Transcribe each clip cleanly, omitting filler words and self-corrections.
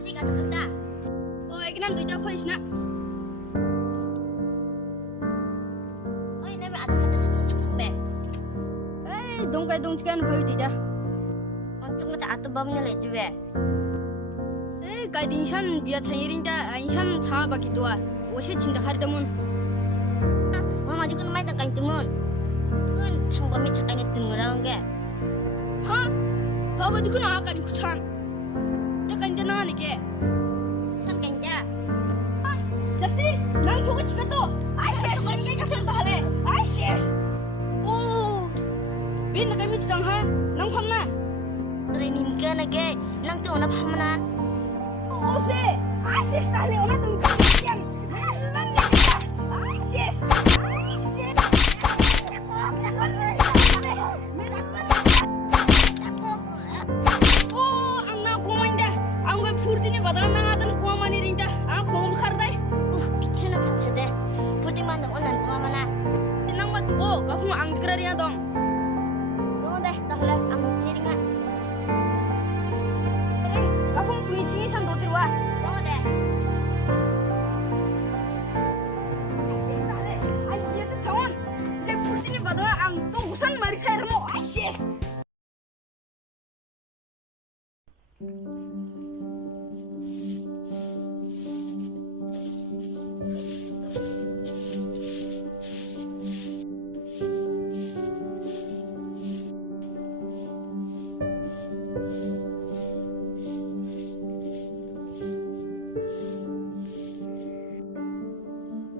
adik ada kata. Oh, ikan tu jauh polis nak. Oh, ini ada kata sungsung be. Dong kai dong cikan phawi ti da. Untuk macam atu bamnya le juga. Kai dinsan biar cairin da insan sama bagi tua. Ose cinta hari temun. Mama di kun mai tak kain temun. Kun cang bami cak kain dengarang ke. Hah? Bapa di kun akan ikut san. Tak kain jana ni ke. San kain ja. Jadi, nang tu kecil tu. Aisyah, kau ni kecil tak le. Aisyah. Oh, bin nak kami sedang ha, nang faham na. Training ke nak ke, nang tu nak faham na. Oh se, Aisyah tak le, orang tu kecil. Lan ni kita. Aisyah. Oh, angna kumain dah. Angga purti ni badan nang atan kumani rinda. Ang kong khardai. Kecil nak cang cede. Putih mana onan tu mana. Nang batu ko, kau mau ang dikerja dong. Dong deh, dah le, ang ni ringan. Kau mau switching san do tirwa. Dong deh. Ay, dia tu cawan. Dia purti ni badan ang tu usan mari saya remo. Aisyah.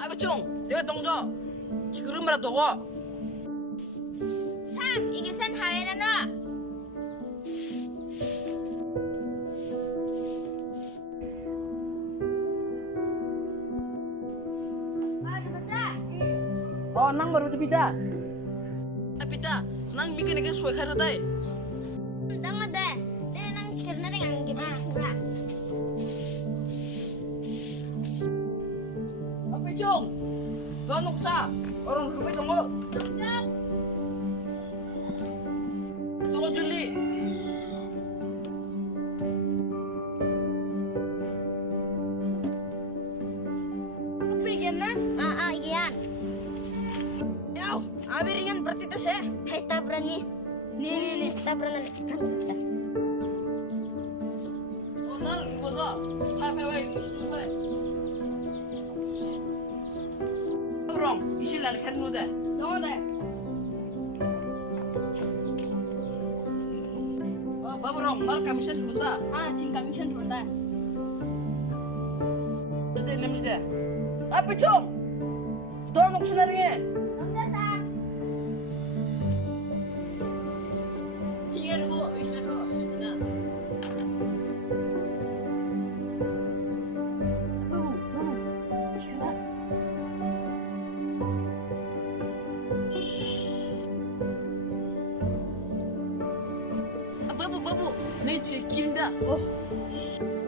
아버총, 내가 동조. 지금 말아두고. Sam, 이게 산 하이라나. Oh, nang baru tu bida. 아비다, 난 미끼니까 소액하려다. Tama deh. Deh nang cikir na ring ang gibig suga. 아비총, 너 녹자. orang rumah tunggu. Tunggu Juli. Pigen na? Igian. Yaw, abi ringan berarti tu saya. Hai tak berani. Ni. Tak berani. 오늘 이거다. 파이파이 이거. 그럼 이실 날 했는데. Tunggu deh. 바보랑 말 감시 준다. Cincang kami sen ronda. 근데 냄새. 아비총. 너 녹수 나ring해. 이게로 이실로 있습니다. 바보. 지금아. 바보. 내 지킨다.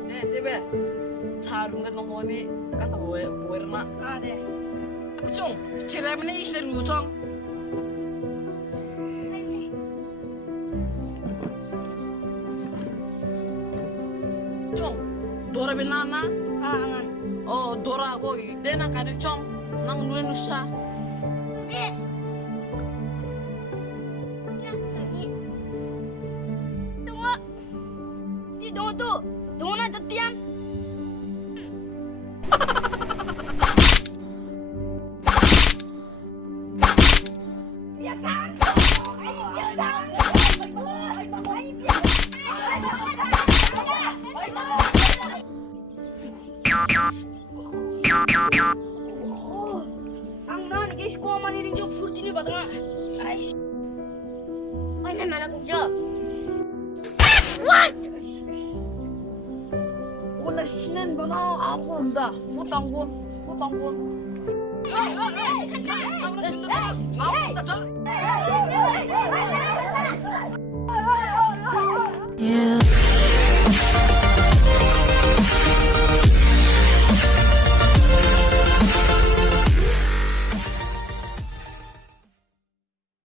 네, 대배. 자룬가 농원이 가서 뭐해나? Deh. 아비총. 제라면에 이실 루청. 쫑, 도라 빌라나? Angan. 도라고 내나 가릴 쫑, 난 눈에 누사. Kage. Tunggu. Di tunggu tu. Tunggu na jatian. Biar cang. Biar cang. Ang nan guys ko manirin jo purti ni badanga. Aish. Oi na mana kubjo. 원래 신은 거나 아무거 온다. 못 당고. 아무나 준다. 아무나 저. You